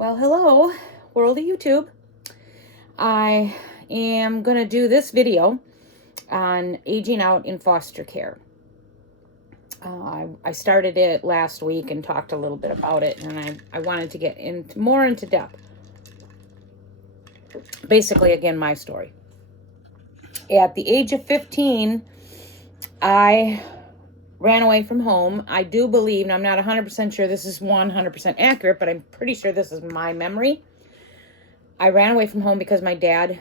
Well, hello, world of YouTube. I am going to do this video on aging out in foster care. I started it last week and talked a little bit about it, and I wanted to get more into depth. Basically, again, my story. At the age of 15, I ran away from home. I do believe, and I'm not 100% sure this is 100% accurate, but I'm pretty sure this is my memory. I ran away from home because my dad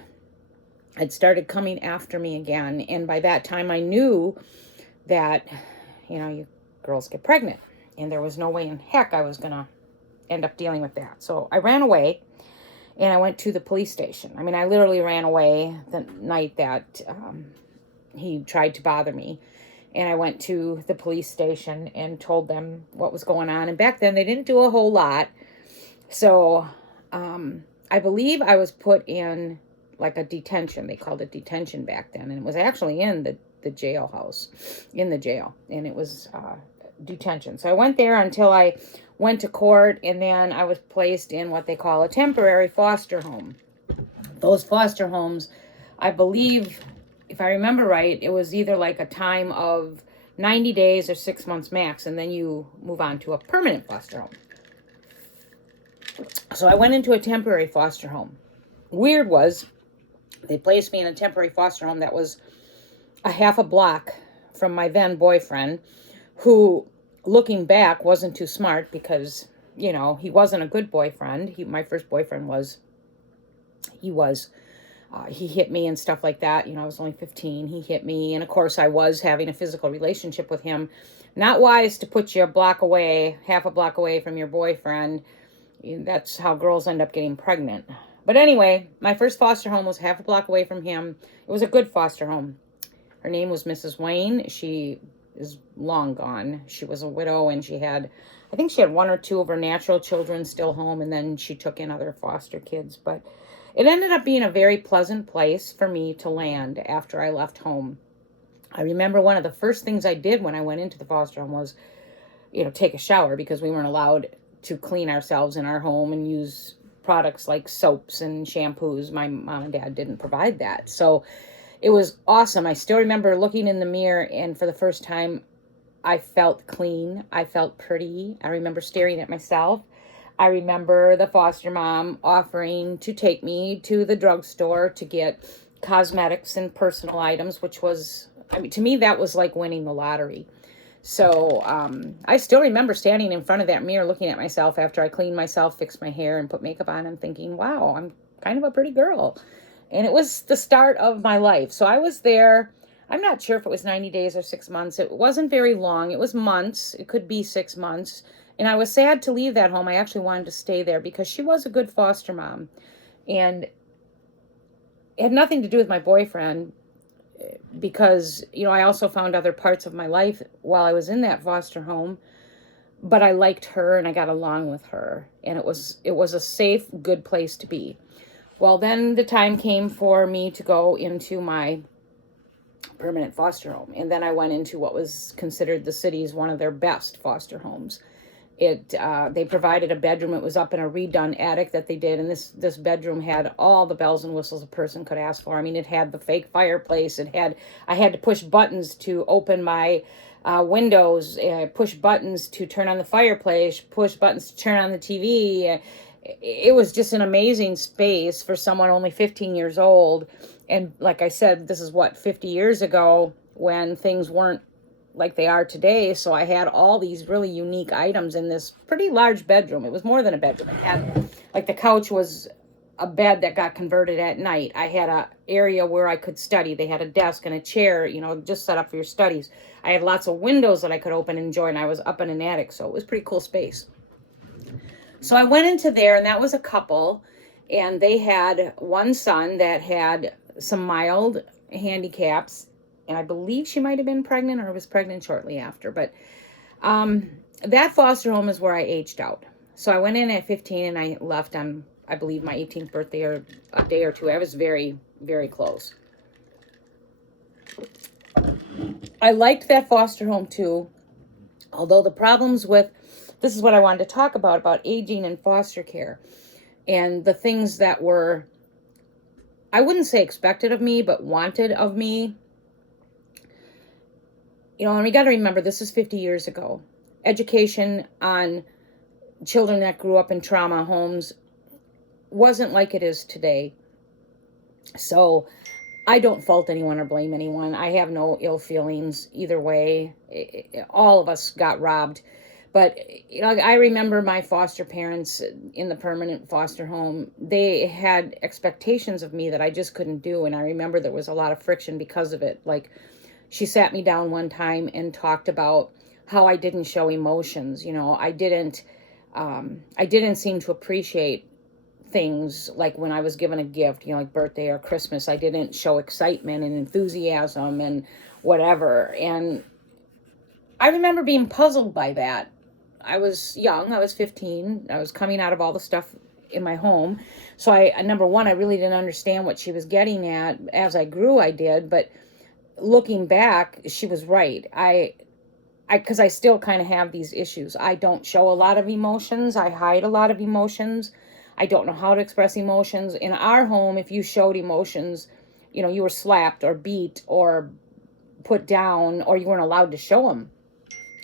had started coming after me again. And by that time, I knew that, you girls get pregnant. And there was no way in heck I was going to end up dealing with that. So I ran away and I went to the police station. I mean, I literally ran away the night that he tried to bother me. And I went to the police station and told them what was going on. And back then, they didn't do a whole lot. So I believe I was put in like a detention. They called it detention back then. And it was actually in the jailhouse, in the jail. And it was detention. So I went there until I went to court. And then I was placed in what they call a temporary foster home. Those foster homes, I believe, if I remember right, it was either like a time of 90 days or 6 months max. And then you move on to a permanent foster home. So I went into a temporary foster home. Weird was, they placed me in a temporary foster home that was a half a block from my then boyfriend, who, looking back, wasn't too smart because, he wasn't a good boyfriend. My first boyfriend he hit me and stuff like that. I was only 15. He hit me. And of course, I was having a physical relationship with him. Not wise to put you half a block away from your boyfriend. That's how girls end up getting pregnant. But anyway, my first foster home was half a block away from him. It was a good foster home. Her name was Mrs. Wayne. She is long gone. She was a widow, and I think she had one or two of her natural children still home, and then she took in other foster kids. But it ended up being a very pleasant place for me to land after I left home. I remember one of the first things I did when I went into the foster home was, take a shower, because we weren't allowed to clean ourselves in our home and use products like soaps and shampoos. My mom and dad didn't provide that. So it was awesome. I still remember looking in the mirror, and for the first time, I felt clean. I felt pretty. I remember staring at myself. I remember the foster mom offering to take me to the drugstore to get cosmetics and personal items, which was, to me, that was like winning the lottery. So I still remember standing in front of that mirror looking at myself after I cleaned myself, fixed my hair, and put makeup on, and thinking, wow, I'm kind of a pretty girl. And it was the start of my life. So I was there. I'm not sure if it was 90 days or 6 months. It wasn't very long. It was months. It could be 6 months. And I was sad to leave that home. I actually wanted to stay there because she was a good foster mom. And it had nothing to do with my boyfriend, because, I also found other parts of my life while I was in that foster home, but I liked her and I got along with her, and it was a safe, good place to be. Well, then the time came for me to go into my permanent foster home, and then I went into what was considered the city's one of their best foster homes. They provided a bedroom. It was up in a redone attic that they did, and this bedroom had all the bells and whistles a person could ask for. I mean, it had the fake fireplace. I had to push buttons to open my windows, push buttons to turn on the fireplace, push buttons to turn on the TV. It was just an amazing space for someone only 15 years old. And like I said, this is 50 years ago, when things weren't like they are today. So I had all these really unique items in this pretty large bedroom. It was more than a bedroom. It had, like, the couch was a bed that got converted at night. I had a area where I could study. They had a desk and a chair, just set up for your studies. I had lots of windows that I could open and enjoy, and I was up in an attic, so it was pretty cool space. So I went into there, and that was a couple, and they had one son that had some mild handicaps, and I believe she might have been pregnant or was pregnant shortly after. But that foster home is where I aged out. So I went in at 15 and I left on, I believe, my 18th birthday, or a day or two. I was very, very close. I liked that foster home too, although the problems with this is what I wanted to talk about aging in foster care and the things that were, I wouldn't say expected of me, but wanted of me. And we got to remember, this is 50 years ago. Education on children that grew up in trauma homes wasn't like it is today. So I don't fault anyone or blame anyone. I have no ill feelings either way. All of us got robbed. But, I remember my foster parents in the permanent foster home, they had expectations of me that I just couldn't do. And I remember there was a lot of friction because of it. Like, she sat me down one time and talked about how I didn't show emotions. I didn't seem to appreciate things like when I was given a gift, like birthday or Christmas. I didn't show excitement and enthusiasm and whatever. And I remember being puzzled by that. I was young. I was 15. I was coming out of all the stuff in my home. So number one, I really didn't understand what she was getting at. As I grew, I did. But looking back, she was right. Because I still kind of have these issues. I don't show a lot of emotions. I hide a lot of emotions. I don't know how to express emotions. In our home, if you showed emotions, you were slapped or beat or put down, or you weren't allowed to show them.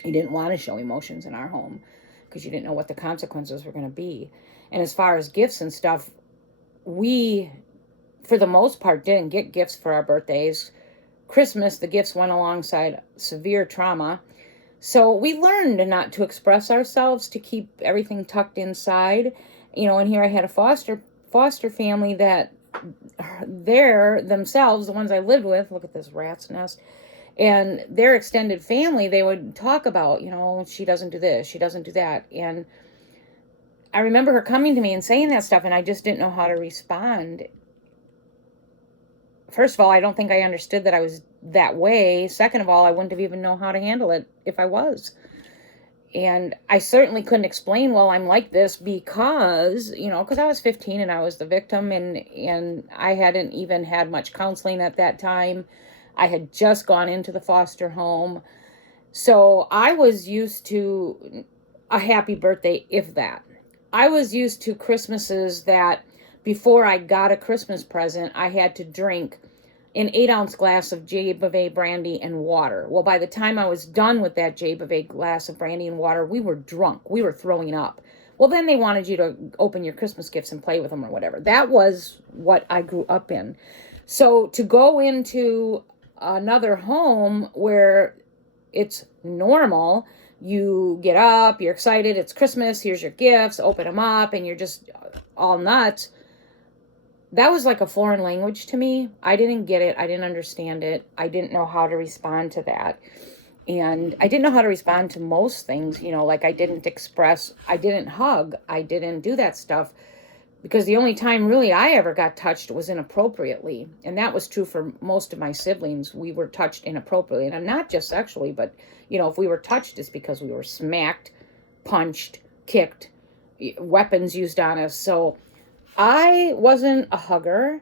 You didn't want to show emotions in our home because you didn't know what the consequences were going to be. And as far as gifts and stuff, we, for the most part, didn't get gifts for our birthdays. Christmas, the gifts went alongside severe trauma. So we learned not to express ourselves, to keep everything tucked inside. And here I had a foster family that they're themselves, the ones I lived with, look at this rat's nest, and their extended family, they would talk about, she doesn't do this, she doesn't do that. And I remember her coming to me and saying that stuff, and I just didn't know how to respond. First of all, I don't think I understood that I was that way. Second of all, I wouldn't have even known how to handle it if I was. And I certainly couldn't explain, well, I'm like this because I was 15 and I was the victim, and I hadn't even had much counseling at that time. I had just gone into the foster home. So I was used to a happy birthday, if that. I was used to Christmases that before I got a Christmas present, I had to drink an 8-ounce glass of J. Bavay brandy and water. Well, by the time I was done with that J. Bavay glass of brandy and water, we were drunk. We were throwing up. Well, then they wanted you to open your Christmas gifts and play with them or whatever. That was what I grew up in. So to go into another home where it's normal, you get up, you're excited, it's Christmas, here's your gifts, open them up, and you're just all nuts. That was like a foreign language to me. I didn't get it. I didn't understand it. I didn't know how to respond to that. And I didn't know how to respond to most things, like I didn't hug. I didn't do that stuff because the only time really I ever got touched was inappropriately. And that was true for most of my siblings. We were touched inappropriately. And not just sexually, but, if we were touched, it's because we were smacked, punched, kicked, weapons used on us. So I wasn't a hugger.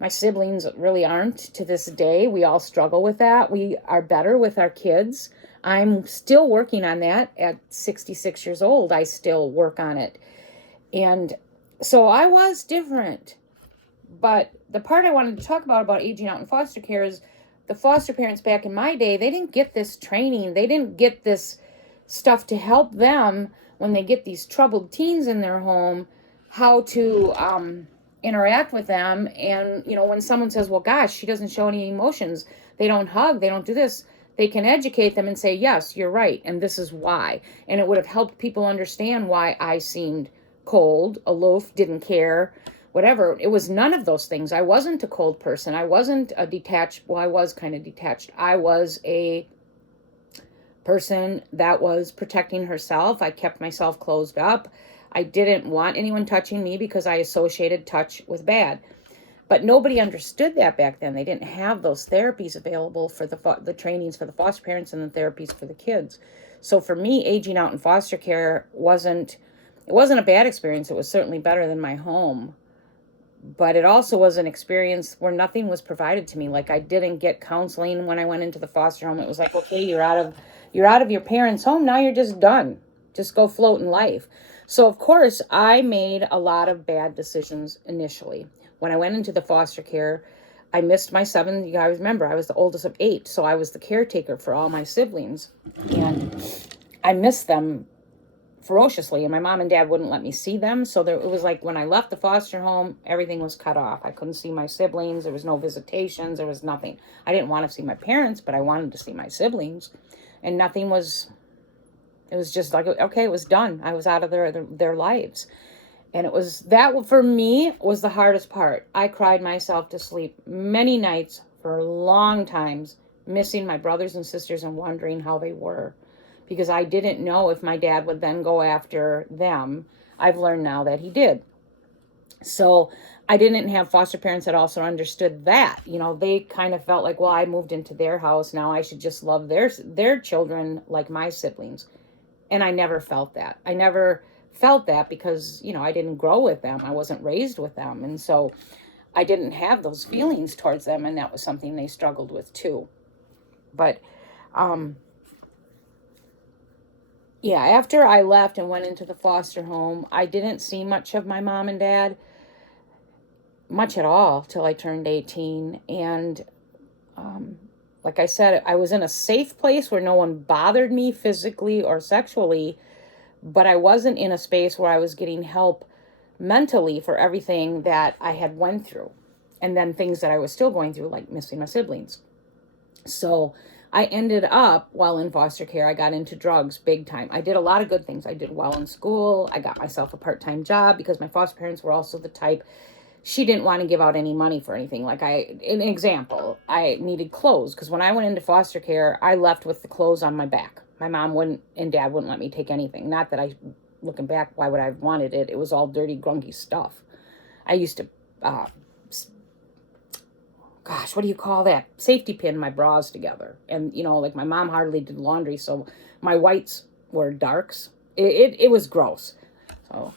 My siblings really aren't to this day. We all struggle with that. We are better with our kids. I'm still working on that at 66 years old. I still work on it. And so I was different. But the part I wanted to talk about aging out in foster care is the foster parents back in my day, they didn't get this training. They didn't get this stuff to help them when they get these troubled teens in their home, how to interact with them. And, when someone says, well, gosh, she doesn't show any emotions, they don't hug, they don't do this, they can educate them and say, yes, you're right, and this is why. And it would have helped people understand why I seemed cold, aloof, didn't care, whatever. It was none of those things. I wasn't a cold person. I wasn't a detached, well, I was kind of detached. I was a person that was protecting herself. I kept myself closed up. I didn't want anyone touching me because I associated touch with bad. But nobody understood that back then. They didn't have those therapies available for the trainings for the foster parents and the therapies for the kids. So for me, aging out in foster care wasn't a bad experience. It was certainly better than my home. But it also was an experience where nothing was provided to me. Like, I didn't get counseling when I went into the foster home. It was like, okay, you're out of your parents' home. Now you're just done. just go float in life. So, of course, I made a lot of bad decisions initially. When I went into the foster care, I missed my 7. You guys remember, I was the oldest of 8, so I was the caretaker for all my siblings. And I missed them ferociously, and my mom and dad wouldn't let me see them. So it was like when I left the foster home, everything was cut off. I couldn't see my siblings. There was no visitations. There was nothing. I didn't want to see my parents, but I wanted to see my siblings. And nothing was, it was just like, okay, it was done. I was out of their lives. And it was, that for me was the hardest part. I cried myself to sleep many nights for long times, missing my brothers and sisters and wondering how they were, because I didn't know if my dad would then go after them. I've learned now that he did. So I didn't have foster parents that also understood that. You know, they kind of felt like, well, I moved into their house, now I should just love their children like my siblings. And I never felt that. I never felt that because, you know, I didn't grow with them. I wasn't raised with them. And so I didn't have those feelings towards them. And that was something they struggled with too. But, yeah, after I left and went into the foster home, I didn't see much of my mom and dad, much at all, till I turned 18. And like I said, I was in a safe place where no one bothered me physically or sexually, but I wasn't in a space where I was getting help mentally for everything that I had went through, and then things that I was still going through, like missing my siblings. So I ended up, while in foster care, I got into drugs big time. I did a lot of good things. I did well in school. I got myself a part-time job because my foster parents were also the type, she didn't want to give out any money for anything. Like an example, I needed clothes because when I went into foster care, I left with the clothes on my back. My mom wouldn't and dad wouldn't let me take anything. Not that looking back, why would I have wanted it? It was all dirty, grungy stuff. I used to, gosh, what do you call that? Safety pin my bras together. And, you know, like my mom hardly did laundry, so my whites were darks. It was gross. So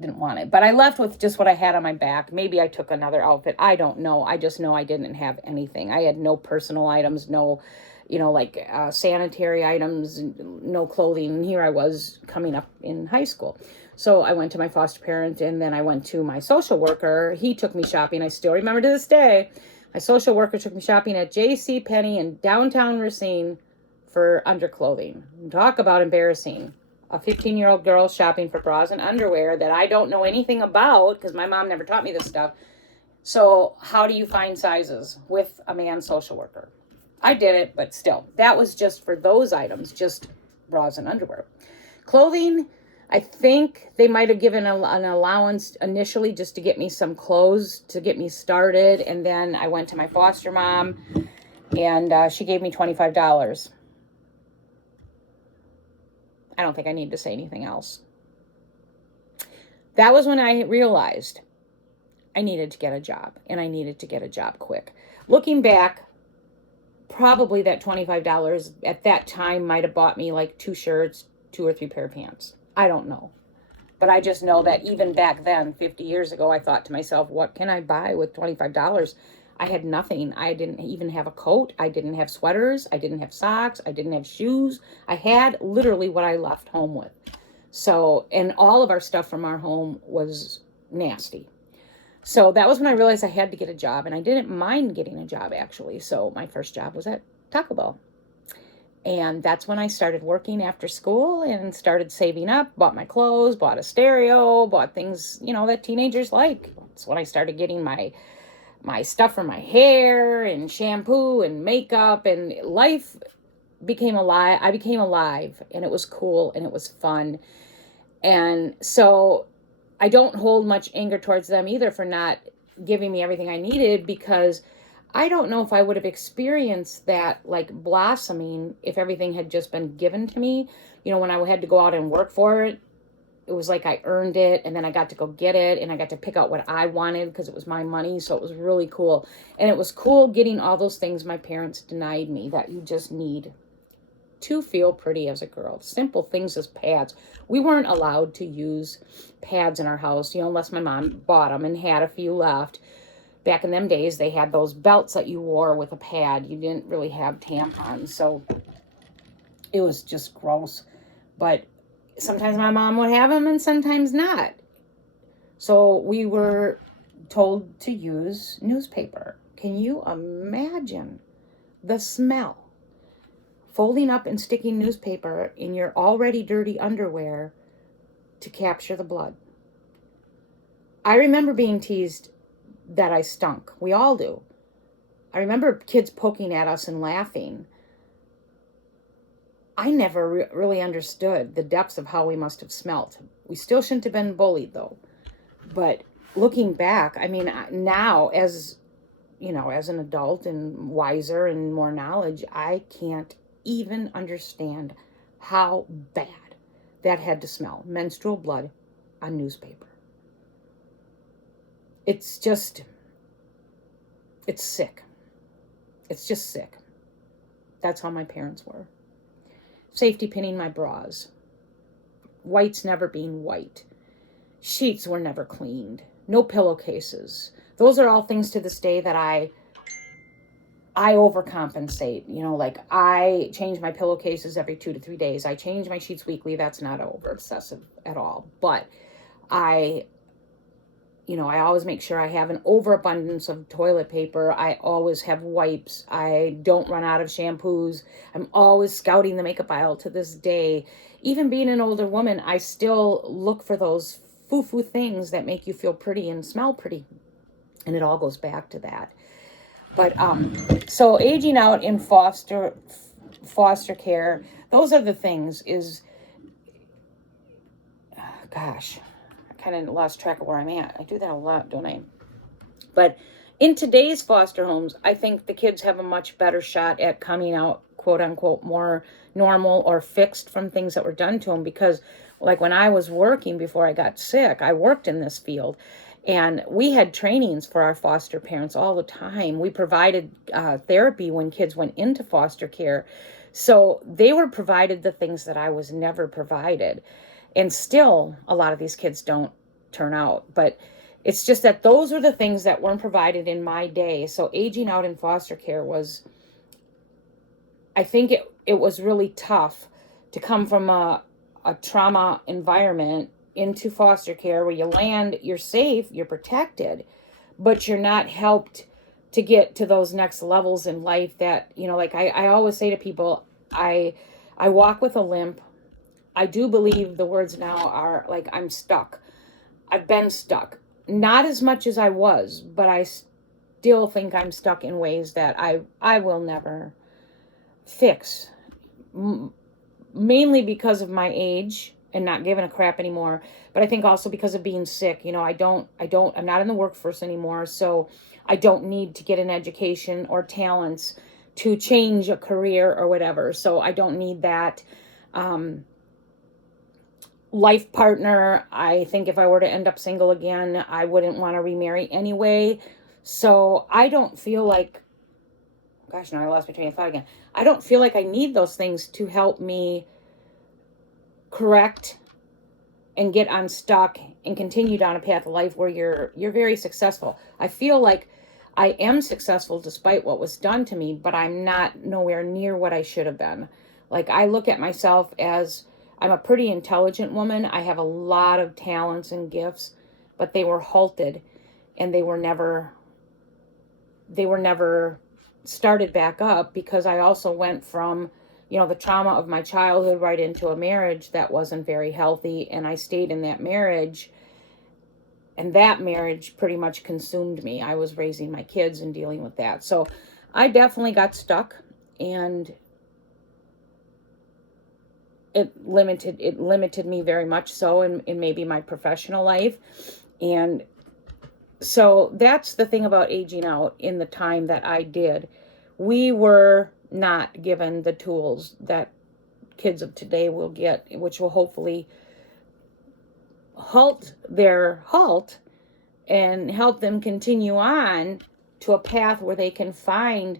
didn't want it. But I left with just what I had on my back. Maybe I took another outfit. I don't know. I just know I didn't have anything. I had no personal items, no, you know, like sanitary items, no clothing. And here I was coming up in high school. So I went to my foster parent, and then I went to my social worker. He took me shopping. I still remember to this day. My social worker took me shopping at J.C. Penney in downtown Racine for underclothing. Talk about embarrassing. A 15-year-old girl shopping for bras and underwear that I don't know anything about because my mom never taught me this stuff. So how do you find sizes with a man social worker? I did it, but still, that was just for those items, just bras and underwear. Clothing, I think they might have given an allowance initially just to get me some clothes to get me started. And then I went to my foster mom, and she gave me $25. I don't think I need to say anything else. That was when I realized I needed to get a job, and I needed to get a job quick. Looking back, probably that $25 at that time might have bought me like 2 shirts, 2 or 3 pair of pants. I don't know. But I just know that even back then, 50 years ago, I thought to myself, what can I buy with $25? I had nothing. I didn't even have a coat. I didn't have sweaters. I didn't have socks. I didn't have shoes. I had literally what I left home with. So, and all of our stuff from our home was nasty. So that was when I realized I had to get a job, and I didn't mind getting a job, actually. So my first job was at Taco Bell. And that's when I started working after school and started saving up, bought my clothes, bought a stereo, bought things, you know, that teenagers like. That's when I started getting my stuff for my hair and shampoo and makeup, and life became alive. I became alive, and it was cool and it was fun. And so I don't hold much anger towards them either for not giving me everything I needed, because I don't know if I would have experienced that like blossoming if everything had just been given to me. You know, when I had to go out and work for it, it was like I earned it, and then I got to go get it, and I got to pick out what I wanted because it was my money. So it was really cool. And it was cool getting all those things my parents denied me that you just need to feel pretty as a girl. Simple things as pads. We weren't allowed to use pads in our house, you know, unless my mom bought them and had a few left. Back in them days, they had those belts that you wore with a pad. You didn't really have tampons, so it was just gross. But Sometimes my mom would have them and sometimes not. So we were told to use newspaper. Can you imagine the smell? Folding up and sticking newspaper in your already dirty underwear to capture the blood. I remember being teased that I stunk. We all do. I remember kids poking at us and laughing. I never really understood the depths of how we must have smelt. We still shouldn't have been bullied, though. But looking back, I mean, now as as an adult and wiser and more knowledge, I can't even understand how bad that had to smell. Menstrual blood on newspaper. It's sick. It's just sick. That's how my parents were. Safety pinning my bras. Whites never being white. Sheets were never cleaned. No pillowcases. Those are all things to this day that I overcompensate. Like I change my pillowcases every 2 to 3 days. I change my sheets weekly. That's not over obsessive at all. But I always make sure I have an overabundance of toilet paper. I always have wipes. I don't run out of shampoos. I'm always scouting the makeup aisle to this day. Even being an older woman, I still look for those foo-foo things that make you feel pretty and smell pretty. And it all goes back to that. But so aging out in foster care, those are the things gosh, I kind of lost track of where I'm at. I do that a lot, don't I? But in today's foster homes, I think the kids have a much better shot at coming out, quote unquote, more normal or fixed from things that were done to them. Because like when I was working before I got sick, I worked in this field. And we had trainings for our foster parents all the time. We provided therapy when kids went into foster care. So they were provided the things that I was never provided. And still, a lot of these kids don't turn out. But it's just that those were the things that weren't provided in my day. So aging out in foster care was, I think it was really tough to come from a trauma environment into foster care where you land, you're safe, you're protected, but you're not helped to get to those next levels in life that, like I always say to people, I walk with a limp. I do believe the words now are like, I'm stuck. I've been stuck. Not as much as I was, but I still think I'm stuck in ways that I will never fix. Mainly because of my age and not giving a crap anymore. But I think also because of being sick, I'm not in the workforce anymore. So I don't need to get an education or talents to change a career or whatever. So I don't need that. Life partner, I think if I were to end up single again, I wouldn't want to remarry anyway. So I don't feel like, gosh, now I lost my train of thought again. I don't feel like I need those things to help me correct and get unstuck and continue down a path of life where you're very successful. I feel like I am successful despite what was done to me, but I'm not nowhere near what I should have been. Like I look at myself as I'm a pretty intelligent woman. I have a lot of talents and gifts, but they were halted and they were never started back up because I also went from the trauma of my childhood right into a marriage that wasn't very healthy. And I stayed in that marriage. And that marriage pretty much consumed me. I was raising my kids and dealing with that. So I definitely got stuck. And it limited me very much so in maybe my professional life. And so that's the thing about aging out in the time that I did. We were not given the tools that kids of today will get, which will hopefully halt and help them continue on to a path where they can find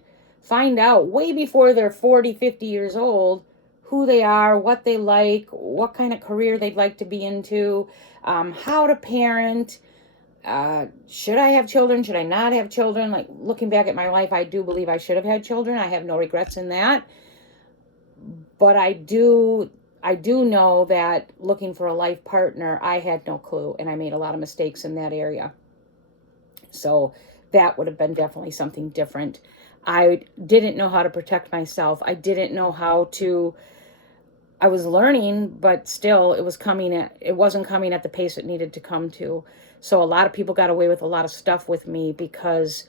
out way before they're 40, 50 years old who they are, what they like, what kind of career they'd like to be into, how to parent. Should I have children? Should I not have children? Like looking back at my life, I do believe I should have had children. I have no regrets in that. But I do I do know that looking for a life partner, I had no clue, and I made a lot of mistakes in that area. So that would have been definitely something different. I didn't know how to protect myself. I didn't know how to, I was learning, but still it wasn't coming at the pace it needed to come to. So a lot of people got away with a lot of stuff with me because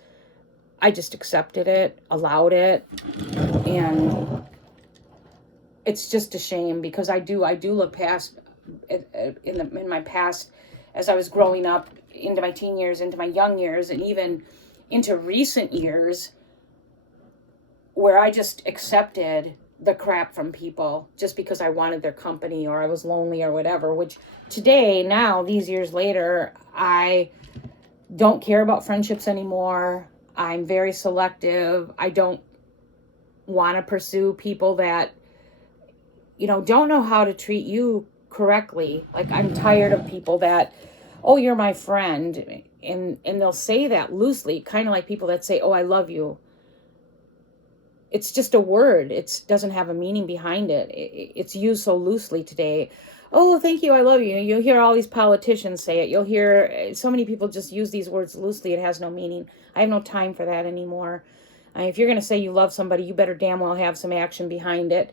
I just accepted it, allowed it, and it's just a shame because I do look past in my past as I was growing up into my teen years, into my young years, and even into recent years where I just accepted the crap from people just because I wanted their company or I was lonely or whatever, which today, now, these years later, I don't care about friendships anymore. I'm very selective. I don't want to pursue people that, don't know how to treat you correctly. Like, I'm tired of people that, oh, you're my friend. And they'll say that loosely, kind of like people that say, oh, I love you. It's just a word. It doesn't have a meaning behind it. It's used so loosely today. Oh, thank you, I love you. You'll hear all these politicians say it. You'll hear so many people just use these words loosely. It has no meaning. I have no time for that anymore. If you're going to say you love somebody, you better damn well have some action behind it.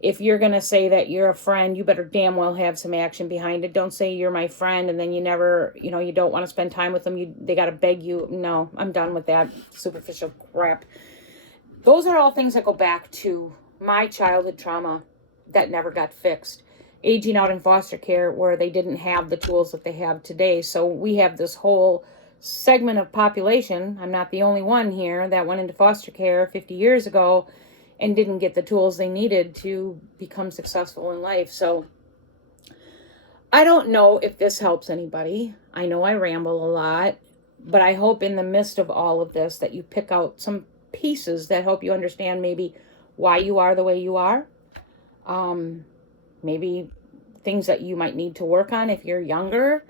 If you're going to say that you're a friend, you better damn well have some action behind it. Don't say you're my friend and then you never, you don't want to spend time with them. They got to beg you. No, I'm done with that superficial crap. Those are all things that go back to my childhood trauma that never got fixed. Aging out in foster care where they didn't have the tools that they have today. So we have this whole segment of population, I'm not the only one here, that went into foster care 50 years ago and didn't get the tools they needed to become successful in life. So I don't know if this helps anybody. I know I ramble a lot, but I hope in the midst of all of this that you pick out some pieces that help you understand maybe why you are the way you are. Maybe things that you might need to work on if you're younger,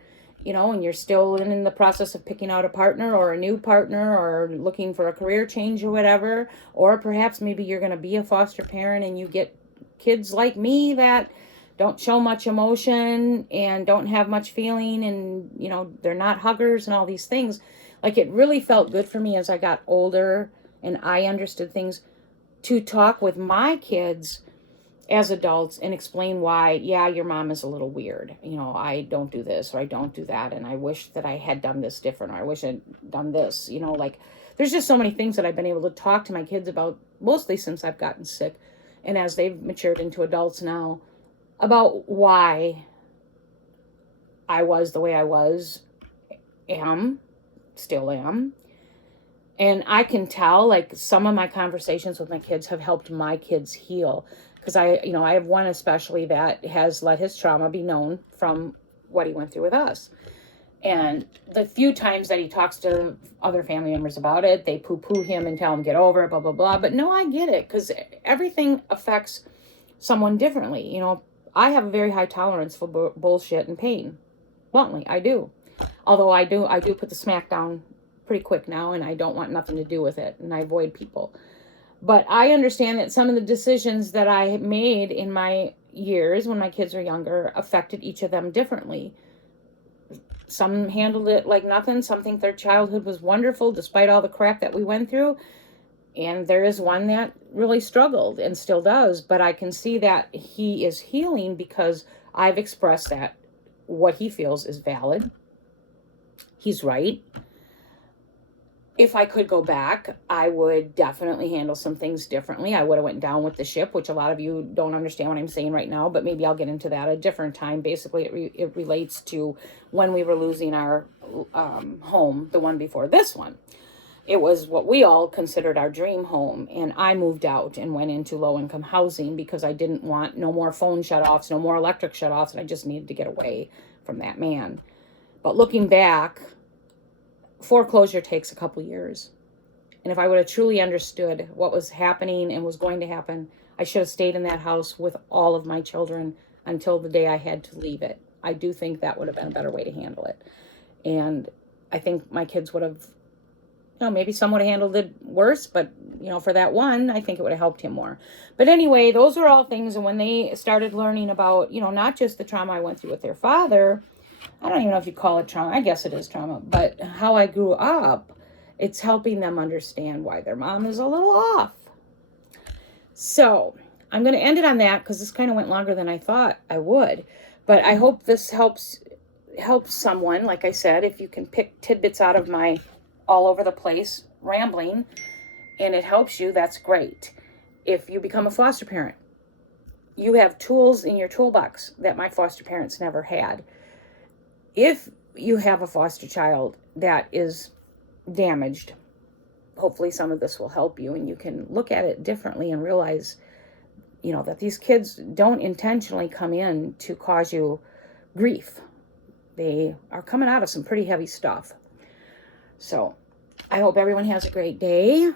and you're still in the process of picking out a partner or a new partner or looking for a career change or whatever. Or perhaps maybe you're going to be a foster parent and you get kids like me that don't show much emotion and don't have much feeling and, they're not huggers and all these things. Like, it really felt good for me as I got older and I understood things to talk with my kids as adults and explain why, yeah, your mom is a little weird. I don't do this or I don't do that. And I wish that I had done this different or I wish I'd done this, like there's just so many things that I've been able to talk to my kids about, mostly since I've gotten sick and as they've matured into adults now, about why I was the way I was, still am. And I can tell, like, some of my conversations with my kids have helped my kids heal. Because I have one especially that has let his trauma be known from what he went through with us. And the few times that he talks to other family members about it, they poo-poo him and tell him, get over it, blah, blah, blah. But no, I get it, because everything affects someone differently. I have a very high tolerance for bullshit and pain. Bluntly, I do. Although I do put the smack down pretty quick now, and I don't want nothing to do with it, and I avoid people. But I understand that some of the decisions that I made in my years when my kids were younger affected each of them differently. Some handled it like nothing. Some think their childhood was wonderful despite all the crap that we went through. And there is one that really struggled and still does. But I can see that he is healing because I've expressed that what he feels is valid. He's right. If I could go back, I would definitely handle some things differently. I would have went down with the ship, which a lot of you don't understand what I'm saying right now, but maybe I'll get into that at a different time. Basically, it relates to when we were losing our home, the one before this one. It was what we all considered our dream home, and I moved out and went into low-income housing because I didn't want no more phone shutoffs, no more electric shutoffs, and I just needed to get away from that man. But looking back, foreclosure takes a couple years. And if I would have truly understood what was happening and was going to happen, I should have stayed in that house with all of my children until the day I had to leave it. I do think that would have been a better way to handle it. And I think my kids would have maybe some would have handled it worse, but, for that one, I think it would have helped him more. But anyway, those are all things. And when they started learning about, not just the trauma I went through with their father, I don't even know if you call it trauma. I guess it is trauma, but how I grew up, it's helping them understand why their mom is a little off. So I'm going to end it on that because this kind of went longer than I thought I would. But I hope this helps someone. Like I said, if you can pick tidbits out of my all over the place rambling and it helps you, that's great. If you become a foster parent, you have tools in your toolbox that my foster parents never had. If you have a foster child that is damaged, hopefully some of this will help you and you can look at it differently and realize, that these kids don't intentionally come in to cause you grief. They are coming out of some pretty heavy stuff. So I hope everyone has a great day.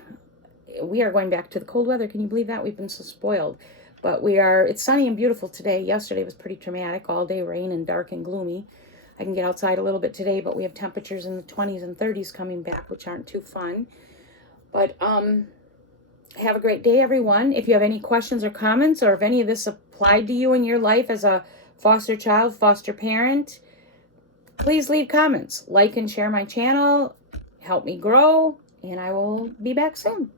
We are going back to the cold weather. Can you believe that? We've been so spoiled. But it's sunny and beautiful today. Yesterday was pretty traumatic, all day rain and dark and gloomy. I can get outside a little bit today, but we have temperatures in the 20s and 30s coming back, which aren't too fun. But have a great day, everyone. If you have any questions or comments, or if any of this applied to you in your life as a foster child, foster parent, please leave comments. Like and share my channel. Help me grow, and I will be back soon.